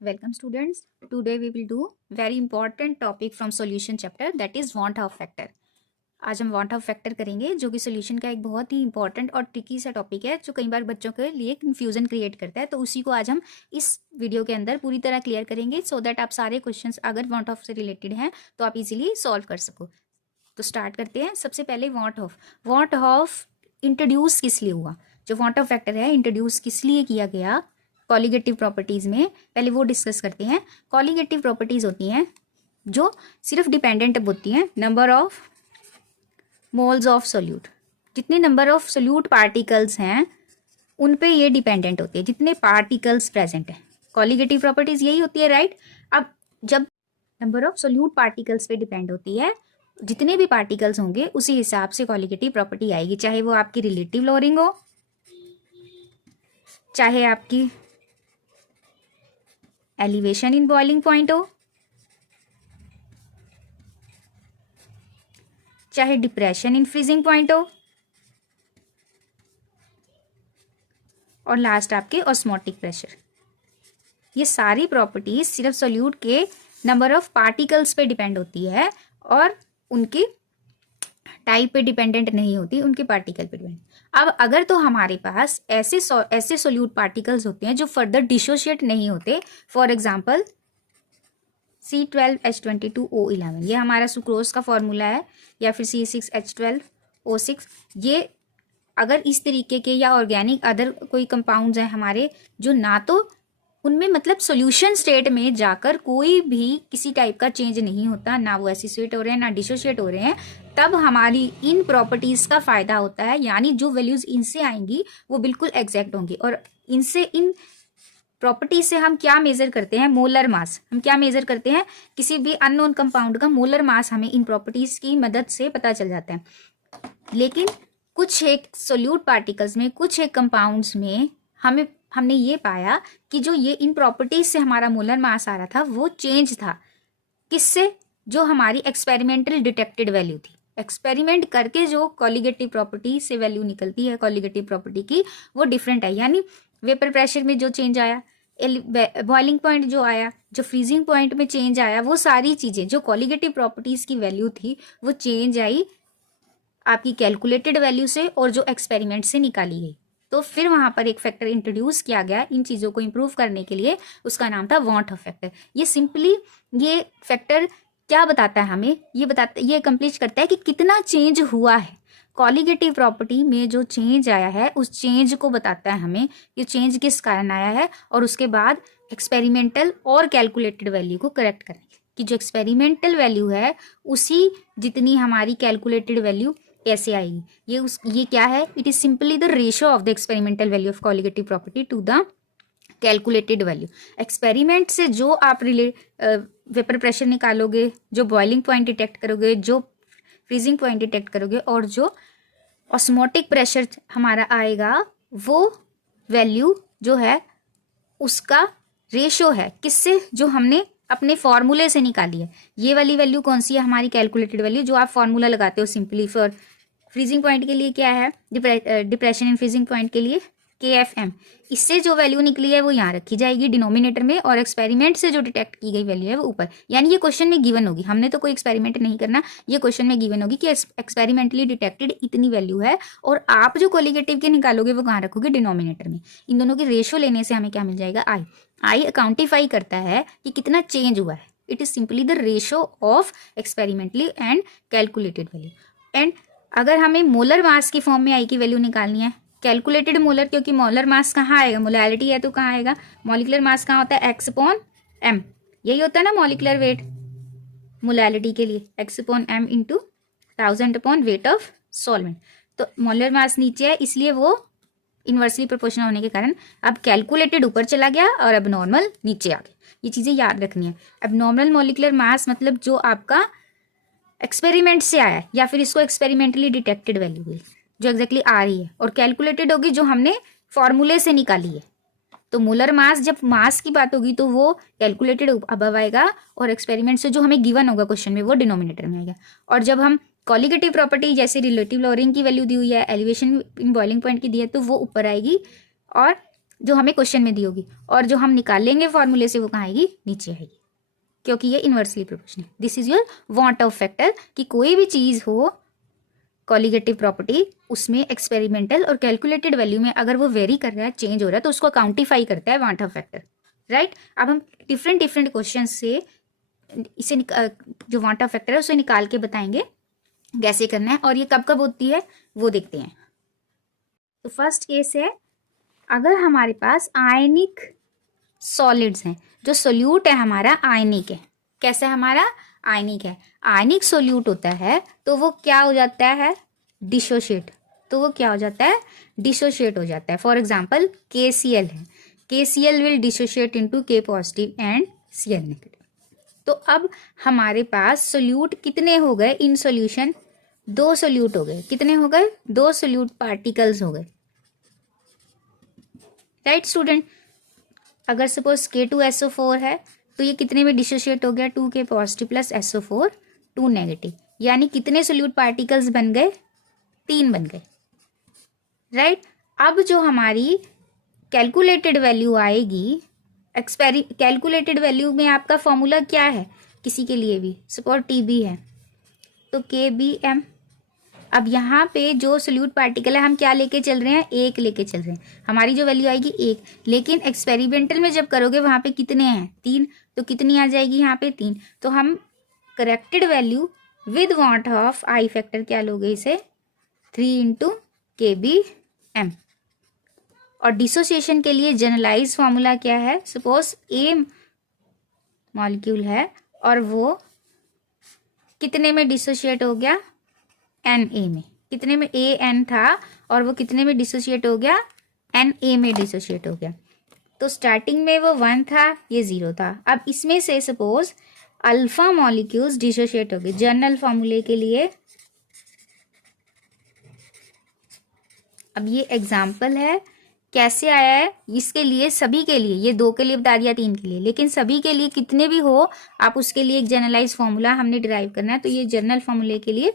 Welcome students. Today we will do very important topic from solution chapter, that is want of factor. आज हम want of factor करेंगे जो कि solution का एक बहुत ही important और tricky सा टॉपिक है जो कई बार बच्चों के लिए confusion क्रिएट करता है। तो उसी को आज हम इस वीडियो के अंदर पूरी तरह क्लियर करेंगे सो दैट आप सारे क्वेश्चंस अगर want of से रिलेटेड हैं तो आप इजीली सॉल्व कर सको। तो स्टार्ट करते हैं। सबसे पहले want of इंट्रोड्यूस किस लिए हुआ, जो want of factor है इंट्रोड्यूस किस लिए किया गया कॉलीगेटिव प्रॉपर्टीज में, पहले वो डिस्कस करते हैं। कॉलीगेटिव प्रॉपर्टीज होती हैं जो सिर्फ डिपेंडेंट होती हैं number of moles of solute. जितने नंबर ऑफ सोल्यूट पार्टिकल्स हैं उन पे ये डिपेंडेंट होती है, जितने पार्टिकल्स प्रेजेंट हैं। कॉलीगेटिव प्रॉपर्टीज यही होती है, राइट। अब जब नंबर ऑफ सोल्यूट पार्टिकल्स पे डिपेंड होती है, जितने भी पार्टिकल्स होंगे उसी हिसाब से कॉलीगेटिव प्रॉपर्टी आएगी, चाहे वो आपकी रिलेटिव लोअरिंग हो, चाहे आपकी एलिवेशन इन बॉइलिंग पॉइंट हो, चाहे डिप्रेशन इन फ्रीजिंग पॉइंट हो, और लास्ट आपके ऑस्मोटिक प्रेशर। ये सारी प्रॉपर्टीज सिर्फ सोल्यूट के नंबर ऑफ पार्टिकल्स पे डिपेंड होती है और उनकी टाइप पे डिपेंडेंट नहीं होती, उनके पार्टिकल पे डिपेंड। अब अगर तो हमारे पास ऐसे सोल्यूट पार्टिकल्स होते हैं जो फर्दर डिसोशिएट नहीं होते, फॉर एग्जांपल C12H22O11, ये हमारा सुक्रोज का फॉर्मूला है, या फिर C6H12O6। ये अगर इस तरीके के या ऑर्गेनिक अदर कोई कंपाउंड्स हैं हमारे जो ना तो उनमें मतलब सॉल्यूशन स्टेट में जाकर कोई भी किसी टाइप का चेंज नहीं होता, ना वो एसोसिएट हो रहे हैं ना डिसोशिएट हो रहे हैं, तब हमारी इन प्रॉपर्टीज का फायदा होता है। यानी जो वैल्यूज इनसे आएंगी वो बिल्कुल एग्जैक्ट होंगी। और इनसे इन प्रॉपर्टी से हम क्या मेजर करते हैं, मोलर मास। हम क्या मेजर करते हैं, किसी भी अननोन कंपाउंड का मोलर मास हमें इन प्रॉपर्टीज की मदद से पता चल जाता है। लेकिन कुछ एक सोल्यूट पार्टिकल्स में, कुछ एक कंपाउंड्स में हमने ये पाया कि जो ये इन प्रॉपर्टीज से हमारा मोलर मास आ रहा था वो चेंज था। किससे? जो हमारी एक्सपेरिमेंटल डिटेक्टेड वैल्यू थी। एक्सपेरिमेंट करके जो कॉलीगेटिव प्रॉपर्टी से वैल्यू निकलती है कॉलीगेटिव प्रॉपर्टी की, वो डिफरेंट है। यानी वेपर प्रेशर में जो चेंज आया, बॉइलिंग पॉइंट जो आया, जो फ्रीजिंग पॉइंट में चेंज आया, वो सारी चीजें जो कॉलीगेटिव प्रॉपर्टीज की वैल्यू थी वो चेंज आई आपकी कैलकुलेटेड वैल्यू से और जो एक्सपेरिमेंट से निकाली गई। तो फिर वहां पर एक फैक्टर इंट्रोड्यूस किया गया इन चीज़ों को इंप्रूव करने के लिए, उसका नाम था वॉन्ट ऑफ फैक्टर। ये सिंपली ये फैक्टर क्या बताता है हमें, ये अकम्प्लिश करता है कि कितना चेंज हुआ है कॉलीगेटिव प्रॉपर्टी में। जो चेंज आया है उस चेंज को बताता है हमें ये चेंज किस कारण आया है, और उसके बाद एक्सपेरिमेंटल और कैलकुलेटेड वैल्यू को करेक्ट करने की जो एक्सपेरिमेंटल वैल्यू है उसी जितनी हमारी कैलकुलेटेड वैल्यू कैसे आएगी। ये क्या है, it is simply the ratio of the experimental value of colligative property to the calculated value. Experiment से जो आप वेपर प्रेशर निकालोगे, जो बॉइलिंग पॉइंट डिटेक्ट करोगे, जो फ्रीजिंग पॉइंट डिटेक्ट करोगे, और जो ऑस्मोटिक प्रेशर हमारा आएगा, वो वैल्यू जो है उसका रेशियो है किससे, जो हमने अपने फॉर्मूले से निकाली है। ये वाली वैल्यू कौन सी है, हमारी कैलकुलेटेड वैल्यू, जो आप फॉर्मूला लगाते हो सिंपली फॉर फ्रीजिंग पॉइंट के लिए क्या है, डिप्रेशन इन फ्रीजिंग पॉइंट के लिए KFM। इससे जो वैल्यू निकली है वो यहाँ रखी जाएगी डिनोमिनेटर में, और एक्सपेरिमेंट से जो डिटेक्ट की गई वैल्यू है वो ऊपर। यानी ये क्वेश्चन में गिवन होगी, हमने तो कोई एक्सपेरिमेंट नहीं करना, ये क्वेश्चन में गिवन होगी कि एक्सपेरिमेंटली डिटेक्टेड इतनी वैल्यू है, और आप जो कॉलीगेटिव के निकालोगे वो कहाँ रखोगे, डिनोमिनेटर में। इन दोनों की रेशियो लेने से हमें क्या मिल जाएगा, आई अकाउंटिफाई करता है कि कितना चेंज हुआ है। It is simply the ratio of experimentally and calculated value. And अगर हमें मोलर मास की फॉर्म में आई की वैल्यू निकालनी है, कैलकुलेटेड मोलर, क्योंकि मोलर मास कहाँ आएगा, मोलैलिटी है तो कहाँ आएगा, मॉलिकुलर मास कहाँ होता है, X/M। यही होता है ना मॉलिकुलर वेट मोलैलिटी के लिए, X/M into 1000 upon weight of solvent. तो मोलर मास नीचे है इसलिए वो इन्वर्सली प्रोपोर्शनल होने के कारण अब कैलकुलेटेड ऊपर चला गया और अब नॉर्मल नीचे आ गया। ये चीज़ें याद रखनी है। अब नॉर्मल मॉलिकुलर मास मतलब जो आपका एक्सपेरिमेंट से आया है, या फिर इसको एक्सपेरिमेंटली डिटेक्टेड वैल्यू हुई जो एग्जैक्टली आ रही है, और कैलकुलेटेड होगी जो हमने फॉर्मूले से निकाली है। तो मोलर मास, जब मास की बात होगी तो वो कैलकुलेटेड अबव आएगा, और एक्सपेरिमेंट से जो हमें गिवन होगा क्वेश्चन में वो डिनोमिनेटर में आएगा। और जब हम कॉलीगेटिव प्रॉपर्टी जैसे रिलेटिव लोअरिंग की वैल्यू दी हुई है, एलिवेशन इन बॉइलिंग पॉइंट की दी है, तो वो ऊपर आएगी, और जो हमें क्वेश्चन में दी होगी, और जो हम निकाल लेंगे फॉर्मूले से वो कहाँ आएगी, नीचे आएगी, क्योंकि ये इन्वर्सली प्रोपोर्शनल है। This is your want Hoff factor, कि कोई भी चीज़ हो कॉलिगेटिव प्रॉपर्टी, उसमें एक्सपेरिमेंटल और कैलकुलेटेड वैल्यू में अगर वो वेरी कर रहा है, चेंज हो रहा है, तो उसको काउंटिफाई करता है वांट ऑफ फैक्टर, राइट। अब हम डिफरेंट डिफरेंट क्वेश्चन से इसे जो वांट ऑफ फैक्टर है उसे निकाल के बताएंगे कैसे करना है, और ये कब कब होती है वो देखते हैं। तो फर्स्ट केस है, अगर हमारे पास आयनिक सॉलिड्स हैं, जो सोल्यूट है हमारा आयनिक है, कैसे हमारा आयनिक है, आयनिक सोल्यूट होता है तो वो क्या हो जाता है, डिसोशिएट, तो वो क्या हो जाता है, डिसोशिएट हो जाता है। फॉर एग्जांपल KCl है, KCl will dissociate into K positive and Cl negative. तो अब हमारे पास सोल्यूट कितने हो गए इन सॉल्यूशन, 2 सोल्यूट हो गए, कितने हो गए, 2 सोल्यूट पार्टिकल्स हो गए, राइट स्टूडेंट। अगर सपोज K2SO4 है तो ये कितने में डिसोशिएट हो गया, 2K positive plus SO4 2 negative, यानी कितने सोल्यूट पार्टिकल्स बन गए, 3 बन गए, राइट। अब जो हमारी कैलकुलेटेड वैल्यू आएगी, कैलकुलेटेड वैल्यू में आपका फॉर्मूला क्या है, किसी के लिए भी सपोज TB है तो KBM। अब यहाँ पे जो सोल्यूट पार्टिकल है हम क्या लेके चल रहे हैं, 1 लेके चल रहे हैं, हमारी जो वैल्यू आएगी 1, लेकिन एक्सपेरिमेंटल में जब करोगे वहाँ पे कितने हैं, 3, तो कितनी आ जाएगी यहाँ पे 3। तो हम corrected value with want of I factor क्या लोगे इसे, 3 इंटू KBM। और डिसोसिएशन के लिए जनरलाइज फॉर्मूला क्या है, सपोज A मॉलिक्यूल है और वो कितने में डिसोशिएट हो गया, Na में, कितने में AN था और वो कितने में डिसोशिएट हो गया, Na में डिसोशिएट हो गया। तो स्टार्टिंग में वो 1 था, ये 0 था। अब इसमें से सपोज अल्फा मॉलिक्यूल्स डिसोशिएट हो गए, जनरल फॉर्मूले के लिए। अब ये एग्जाम्पल है, कैसे आया है, इसके लिए सभी के लिए, ये 2 के लिए बता दिया, 3 के लिए, लेकिन सभी के लिए कितने भी हो आप उसके लिए एक जनरलाइज फॉर्मूला हमने डिराइव करना है। तो ये जनरल फॉर्मूले के लिए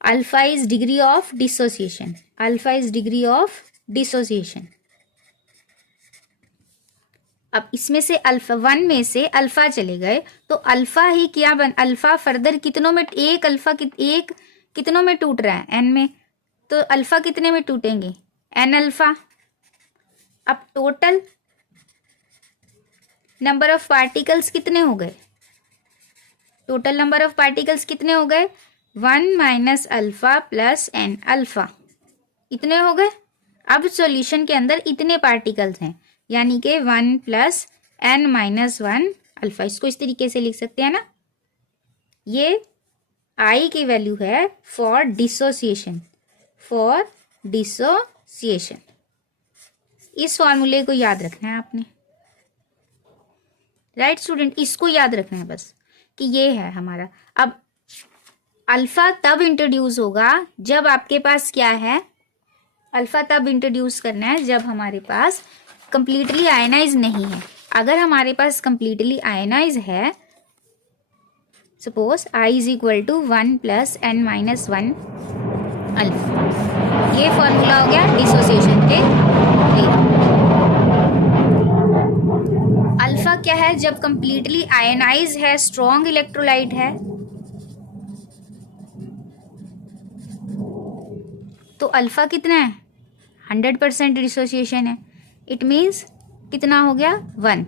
alpha is degree of dissociation, alpha is degree of dissociation. अब इसमें से अल्फा 1 में से अल्फा चले गए तो अल्फा ही क्या बन, अल्फा फर्दर कितनों में, एक अल्फा एक कितनों में टूट रहा है, n में, तो अल्फा कितने में टूटेंगे, n अल्फा। अब टोटल नंबर ऑफ पार्टिकल्स कितने हो गए, टोटल नंबर ऑफ पार्टिकल्स कितने हो गए, 1 minus alpha plus n alpha, इतने हो गए। अब सॉल्यूशन के अंदर इतने पार्टिकल्स हैं, यानी कि 1 प्लस n माइनस 1 अल्फा, इसको इस तरीके से लिख सकते हैं ना। ये I की वैल्यू है फॉर डिसोसिएशन, फॉर डिसोसिएशन। इस फॉर्मूले को याद रखना है आपने, राइट स्टूडेंट, इसको याद रखना है बस कि ये है हमारा। अब अल्फा तब इंट्रोड्यूस होगा जब आपके पास क्या है, अल्फा तब इंट्रोड्यूस करना है जब हमारे पास कंप्लीटली आयनाइज नहीं है। अगर हमारे पास कंप्लीटली आयनाइज है, suppose I is equal to 1 plus n minus 1 alpha, ये फॉर्मूला हो गया डिसोसिएशन के लिए। अल्फा क्या है, जब कंप्लीटली आयनाइज है, स्ट्रॉन्ग इलेक्ट्रोलाइट है, तो अल्फा कितना है, 100% डिसोसिएशन है। इट मीन्स कितना हो गया, 1।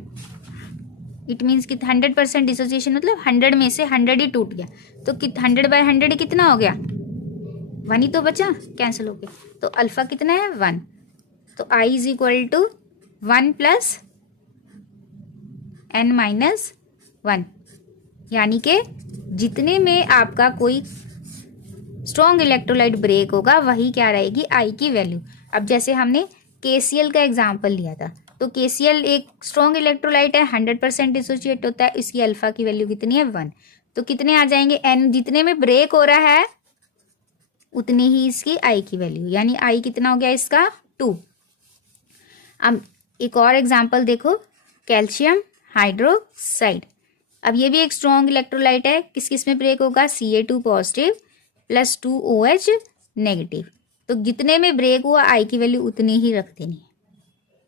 इट मीन्स कि 100% डिसोसिएशन मतलब 100 में से 100 ही टूट गया, तो 100/100 कितना हो गया, 1 ही तो बचा, कैंसिल हो गया। तो अल्फा कितना है, 1। तो I is equal to 1 plus n minus 1, यानी कि जितने में आपका कोई स्ट्रॉन्ग इलेक्ट्रोलाइट ब्रेक होगा वही क्या रहेगी, I की वैल्यू। अब जैसे हमने KCl का एग्जाम्पल लिया था, तो KCl एक स्ट्रॉन्ग इलेक्ट्रोलाइट है, 100% डिसोसिएट होता है, इसकी अल्फा की वैल्यू कितनी है, 1। तो कितने आ जाएंगे, n जितने में ब्रेक हो रहा है उतनी ही इसकी I की वैल्यू, यानी I कितना हो गया इसका, 2। अब एक और एग्जाम्पल देखो, कैल्शियम हाइड्रोक्साइड। अब ये भी एक स्ट्रॉन्ग इलेक्ट्रोलाइट है, किस किस में ब्रेक होगा, Ca2 positive plus 2OH negative. तो जितने में ब्रेक हुआ I की वैल्यू उतनी ही रख देनी है,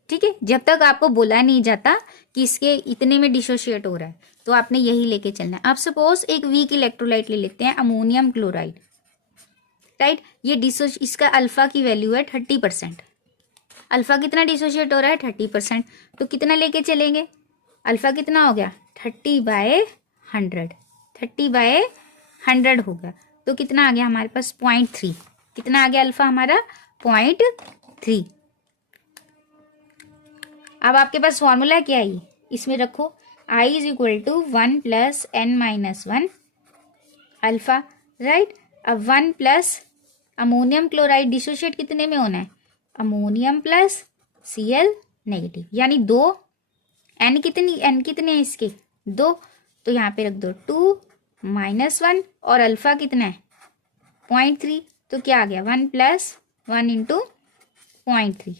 ठीक है, जब तक आपको बोला नहीं जाता कि इसके इतने में डिसोशिएट हो रहा है तो आपने यही लेके चलना है। अब सपोज एक वीक इलेक्ट्रोलाइट ले लेते हैं, अमोनियम क्लोराइड, राइट। ये इसका अल्फा की वैल्यू है 30%। अल्फा कितना डिसोशिएट हो रहा है? 30%। तो कितना लेके चलेंगे? अल्फा कितना हो गया? 30/100। 30/100 हो गया तो कितना आ गया हमारे पास? 0.3। कितना आ गया अल्फा हमारा? 0.3। अब आपके पास फॉर्मूला क्या है? इसमें रखो I is equal to 1 + n-1 alpha, right. अब 1 प्लस अमोनियम क्लोराइड डिसोशिएट कितने में होना है? अमोनियम प्लस Cl नेगेटिव, यानी 2। n कितने हैं इसके? 2। तो यहाँ पे रख दो 2 - 1 और अल्फा कितना है? 0.3। तो क्या आ गया? 1 + 1 × 0.3।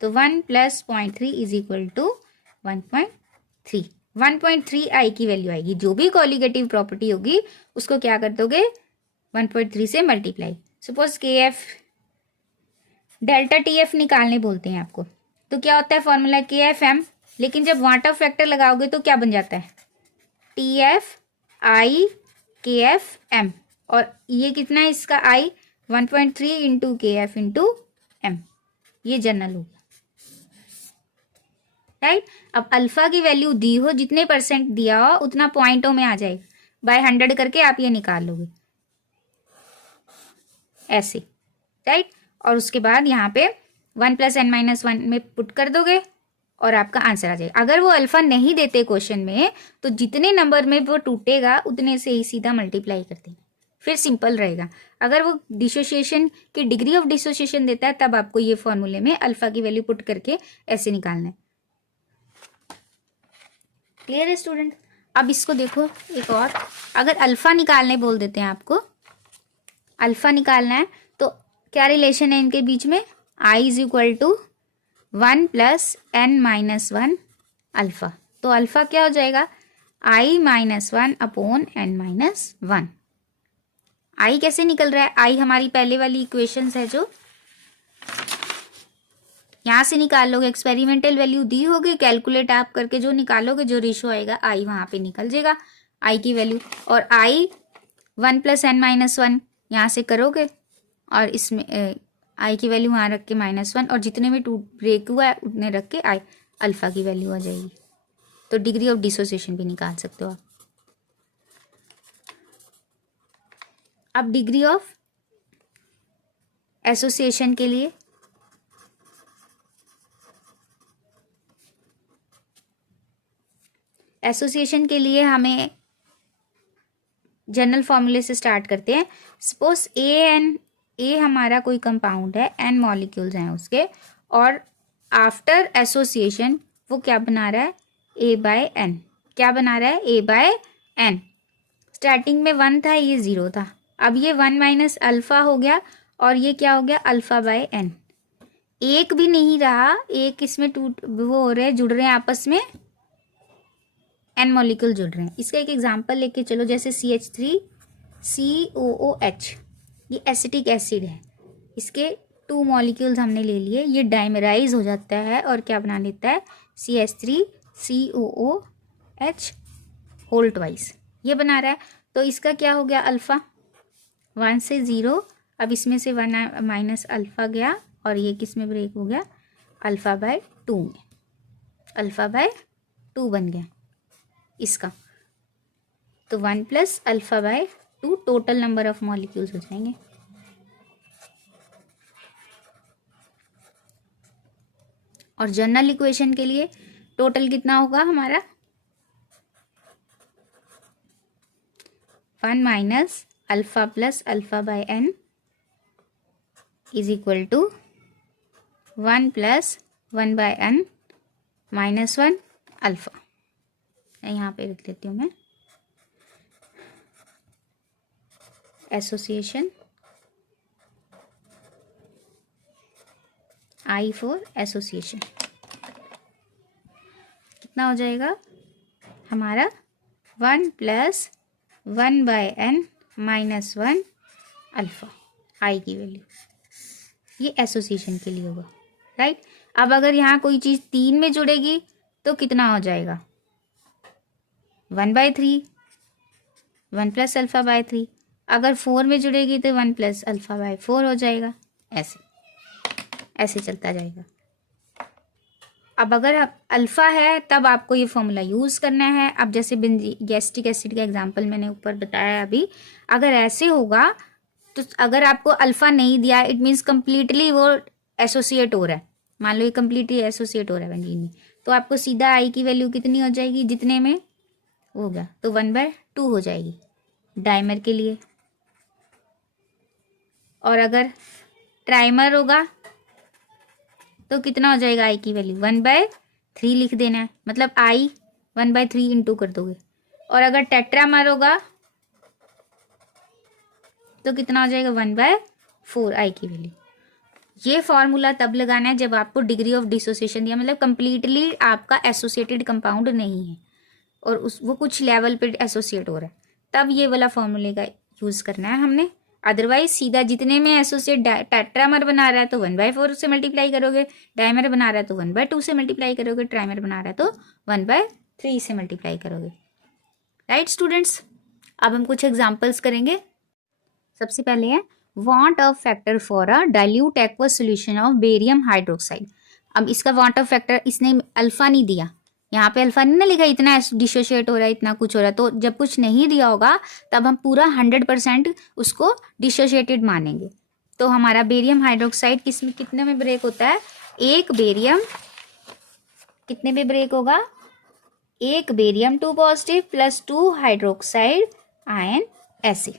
तो 1 + 0.3 इज इक्वल टू 1.3। 1.3 आई की वैल्यू आएगी। जो भी कॉलिगेटिव प्रॉपर्टी होगी उसको क्या कर दोगे? 1.3 से multiply. Suppose KF delta TF निकालने बोलते हैं आपको, तो क्या होता है फॉर्मूला? KFM। लेकिन जब वाट फैक्टर लगाओगे तो क्या बन जाता है? TFI KFM। और ये कितना है इसका I? 1.3 × KF × M। ये जनरल होगा, राइट। अब अल्फा की वैल्यू दी हो, जितने परसेंट दिया हो उतना पॉइंटों में आ जाएगा। बाय 100 करके आप ये निकाल लोगे ऐसे, राइट। और उसके बाद यहाँ पे 1 + n-1 में पुट कर दोगे और आपका आंसर आ जाएगा। अगर वो अल्फा नहीं देते क्वेश्चन में तो जितने नंबर में वो टूटेगा उतने से ही सीधा मल्टीप्लाई कर देंगे, फिर सिंपल रहेगा। अगर वो डिसोसिएशन की डिग्री ऑफ डिसोसिएशन देता है तब आपको ये फॉर्मूले में अल्फा की वैल्यू पुट करके ऐसे निकालना है। क्लियर है स्टूडेंट? अब इसको देखो एक और, अगर अल्फा निकालने बोल देते हैं आपको, अल्फा निकालना है तो क्या रिलेशन है इनके बीच में? I is equal to 1 + n-1 alpha. तो अल्फा क्या हो जाएगा? I - 1/n-1। I कैसे निकल रहा है? I हमारी पहले वाली इक्वेशंस है जो यहाँ से निकाल लोगे। एक्सपेरिमेंटल वैल्यू दी होगी, कैलकुलेट आप करके जो निकालोगे, जो रेशो आएगा I वहाँ पे निकल जाएगा I की वैल्यू। और I 1 + n-1 यहाँ से करोगे और इसमें I की वैल्यू वहाँ रख के -1 और जितने में ब्रेक हुआ है उतने रख के I अल्फा की वैल्यू आ जाएगी। तो डिग्री ऑफ डिसोसिएशन भी निकाल सकते हो आप। अब डिग्री ऑफ एसोसिएशन के लिए हमें जनरल फॉर्मूले से स्टार्ट करते हैं। सपोज ए हमारा कोई कंपाउंड है, n मॉलिक्यूल्स हैं उसके, और आफ्टर एसोसिएशन वो क्या बना रहा है? A/n। क्या बना रहा है? A/n। स्टार्टिंग में 1 था, ये 0 था, अब ये 1 - अल्फा हो गया और ये क्या हो गया? अल्फा/n। एक भी नहीं रहा, एक इसमें वो हो रहे हैं, जुड़ रहे हैं आपस में, n मॉलिक्यूल जुड़ रहे हैं। इसका एक एग्जांपल लेके चलो, जैसे CH3COOH, ये एसिटिक एसिड है, इसके 2 मॉलिक्यूल्स हमने ले लिए, ये डाइमराइज हो जाता है और क्या बना लेता है? CH3COOH होल ट्वाइस, ये बना रहा है। तो इसका क्या हो गया? अल्फा 1 से 0, अब इसमें से 1 - अल्फा गया और ये किस में ब्रेक हो गया? अल्फा/2 में, अल्फा/2 बन गया इसका। तो 1 + अल्फा/2 टोटल नंबर ऑफ मॉलिक्यूल्स हो जाएंगे। और जनरल इक्वेशन के लिए टोटल कितना होगा हमारा? 1 - alpha + alpha is equal to 1 + 1/n -1 alpha. यहाँ पे लिख लेती हूँ मैं, एसोसिएशन I फॉर एसोसिएशन कितना हो जाएगा हमारा? 1 + 1/n -1 अल्फा, I की वैल्यू। ये एसोसिएशन के लिए होगा, राइट। अब अगर यहाँ कोई चीज़ 3 में जुड़ेगी तो कितना हो जाएगा, 1/3, 1 प्लस अल्फ़ा बाय 3। अगर 4 में जुड़ेगी तो 1 प्लस अल्फ़ा बाय 4 हो जाएगा। ऐसे ऐसे चलता जाएगा। अब अगर अल्फ़ा है तब आपको ये फॉर्मूला यूज़ करना है। अब जैसे गैस्ट्रिक एसिड का एग्जांपल मैंने ऊपर बताया अभी, अगर ऐसे होगा तो अगर आपको अल्फ़ा नहीं दिया इट मीन्स कम्प्लीटली वो एसोसिएट हो रहा है, मान लो ये कम्प्लीटली एसोसिएट हो रहा है बेंजीन में, तो आपको सीधा आई की वैल्यू कितनी हो जाएगी, जितने में हो गया तो 1/2 हो जाएगी डाइमर के लिए। और अगर ट्राइमर होगा तो कितना हो जाएगा आई की वैल्यू, 1/3 लिख देना है, मतलब आई 1/3 इंटू कर दोगे। और अगर टेट्रामर होगा तो कितना हो जाएगा, 1/4 आई की वैल्यू। ये फॉर्मूला तब लगाना है जब आपको डिग्री ऑफ डिसोसिएशन दिया, मतलब कंप्लीटली आपका एसोसिएटेड कंपाउंड नहीं है और वो कुछ लेवल पे एसोसिएट हो रहा है, तब ये वाला फॉर्मूले का यूज़ करना है हमने। अदरवाइज सीधा जितने में एसोसिएट टेट्रामर बना रहा है तो 1/4 से मल्टीप्लाई करोगे, डाइमर बना रहा है तो 1/2 से मल्टीप्लाई करोगे, ट्राइमर बना रहा है तो 1/3 से मल्टीप्लाई करोगे। राइट स्टूडेंट्स, अब हम कुछ एग्जाम्पल्स करेंगे। सबसे पहले है want Hoff factor for a dilute aqueous solution of barium hydroxide. अब इसका वांट ऑफ फैक्टर, इसने अल्फा नहीं दिया, यहाँ पे अल्फा नहीं ना लिखा, इतना डिसोशिएट हो रहा है, इतना कुछ हो रहा है, तो जब कुछ नहीं दिया होगा तब हम पूरा 100% उसको डिसोशिएटेड मानेंगे। तो हमारा बेरियम हाइड्रोक्साइड कितने में ब्रेक होता है, एक बेरियम कितने में ब्रेक होगा, एक barium 2 positive plus 2 hydroxide ion ऐसे,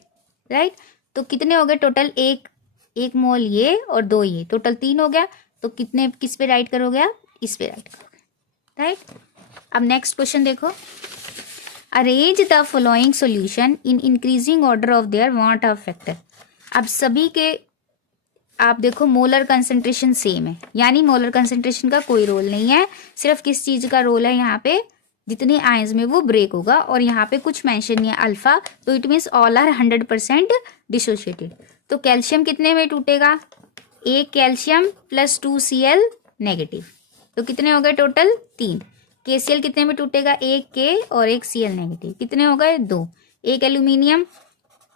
राइट। तो कितने हो गए टोटल, एक मोल ये और 2 ये, टोटल 3 हो गया। तो कितने किस पे राइट करोगे आप, इस पे राइट करोगे, राइट। अब नेक्स्ट क्वेश्चन देखो, arrange the following solution in increasing order of their want Hoff factor. अब सभी के आप देखो मोलर कंसंट्रेशन सेम है, यानी मोलर कंसंट्रेशन का कोई रोल नहीं है, सिर्फ किस चीज का रोल है यहाँ पे, जितने आयंस में वो ब्रेक होगा। और यहाँ पे कुछ मेंशन नहीं है अल्फा, तो it means all are 100% dissociated. तो कैल्शियम कितने में टूटेगा, एक कैल्शियम प्लस 2Cl नेगेटिव, तो कितने हो गए टोटल 3। KCl कितने में टूटेगा, एक K और एक Cl नेगेटिव, कितने हो गए 2। एक aluminium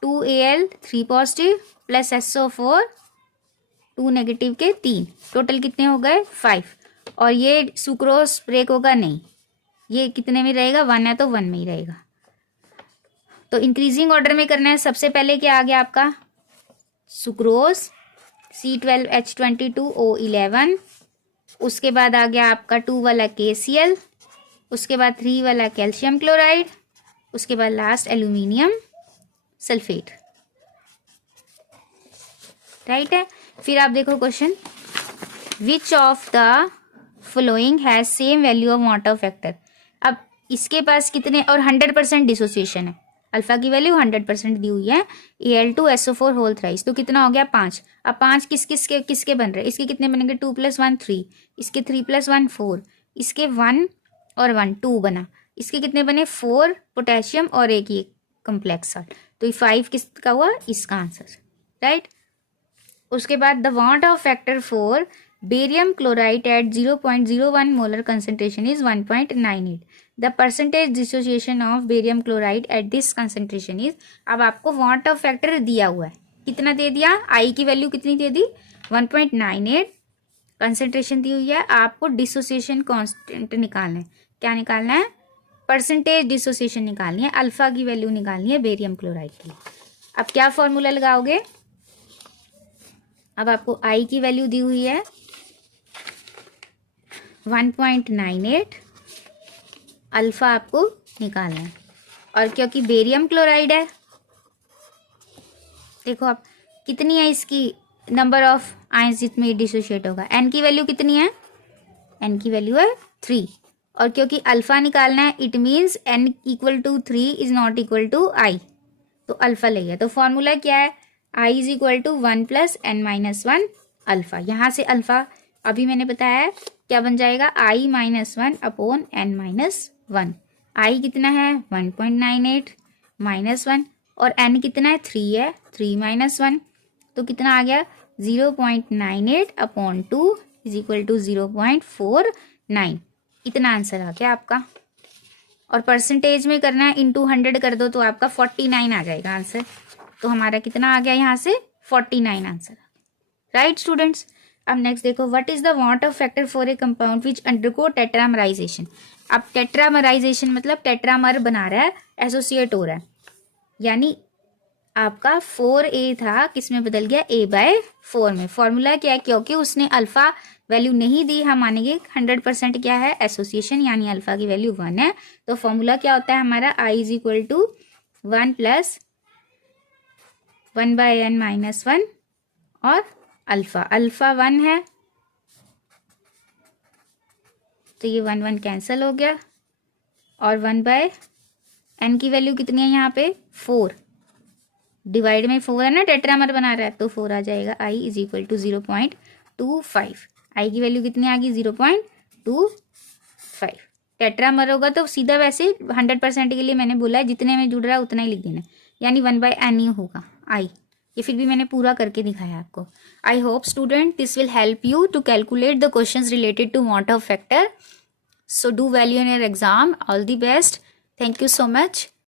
2Al 3 positive plus SO4 2 negative के 3, टोटल कितने हो गए 5। और ये सुक्रोज ब्रेक होगा नहीं, ये कितने में रहेगा, 1 है तो 1 में ही रहेगा। तो इंक्रीजिंग ऑर्डर में करना है। सबसे पहले क्या आ गया आपका, सुक्रोज C12H22O11, उसके बाद आ गया आपका 2 वाला KCl, उसके बाद 3 वाला कैल्शियम क्लोराइड, उसके बाद लास्ट एल्यूमिनियम सल्फेट, राइट है। फिर आप देखो question, which of the following has same value of want Hoff factor. अब इसके पास कितने, और 100% डिसोसिएशन है, अल्फा की वैल्यू 100% दी हुई है, Al2SO4 होल थ्राइस, तो कितना हो गया 5। अब 5 किसके बन रहे हैं, इसके कितने बनेंगे, 2 + 1 3, इसके 3 + 1 4, इसके 1 और 1 2 बना, इसके कितने बने 4 पोटेशियम और एक ये कम्प्लेक्स साल्ट, तो ये 5 किसका हुआ, इसका आंसर, राइट। उसके बाद the van't Hoff factor for barium chloride at 0.01 molar concentration is 1.98, the percentage dissociation of barium chloride at this concentration is. अब आपको वांट ऑफ फैक्टर दिया हुआ है, कितना दे दिया, आई की वैल्यू कितनी दे दी 1.98, कंसंट्रेशन दी हुई है, आपको डिसोसिएशन कांस्टेंट निकालना है। क्या निकालना है, परसेंटेज डिसोसिएशन निकालनी है, अल्फा की वैल्यू निकालनी है बेरियम क्लोराइड की। अब क्या फॉर्मूला लगाओगे, अब आपको आई की वैल्यू दी हुई है 1.98, अल्फा आपको निकालना है, और क्योंकि बेरियम क्लोराइड है, देखो आप कितनी है इसकी नंबर ऑफ आयंस जिसमें डिसोशिएट होगा, एन की वैल्यू कितनी है, एन की वैल्यू है 3, और क्योंकि अल्फा निकालना है it means n = 3 is not equal to I, तो अल्फा लेगा। तो फॉर्मूला क्या है, i = 1 + n-1 अल्फा। यहाँ से अल्फा अभी मैंने बताया है क्या बन जाएगा, i - 1 अपॉन n-1। i कितना है 1.98 -1, और n कितना है 3 है, 3 - 1, तो कितना आ गया 0.98 अपॉन 2 इज इक्वल टू 0.49। इतना आंसर आ गया आपका। और परसेंटेज में करना है, इंटू 100 कर दो तो आपका 49 आ जाएगा आंसर। तो हमारा कितना आ गया यहाँ से 49 आंसर। Right students. अब नेक्स्ट देखो, what is the water factor for a compound which undergo tetramerization. अब टेट्रामराइजेशन मतलब टेट्रामर बना रहा है, एसोसिएट हो रहा है, यानी आपका 4a था, किस में बदल गया a/4 में। फॉर्मूला क्या है, क्योंकि उसने अल्फा वैल्यू नहीं दी, हम मानेंगे 100% क्या है एसोसिएशन, यानी अल्फा की वैल्यू 1 है। तो फॉर्मूला क्या होता है हमारा, i is equal to 1 + 1/n-1 और अल्फा 1 है तो ये 1 कैंसिल हो गया, और 1/n की वैल्यू कितनी है यहाँ पे 4, डिवाइड में 4 है ना, टेट्रामर बना रहा है तो 4 आ जाएगा। i is equal to 0.25। I की वैल्यू कितनी आ गई 0.25। टेट्रामर होगा तो सीधा वैसे 100% के लिए मैंने बोला है जितने में जुड़ रहा है उतना ही लिख देना, यानी 1/n ही होगा आई। ये फिर भी मैंने पूरा करके दिखाया आपको। I hope student this will help you to calculate the questions related to water factor. So do well in your exam. All the best. Thank you so much.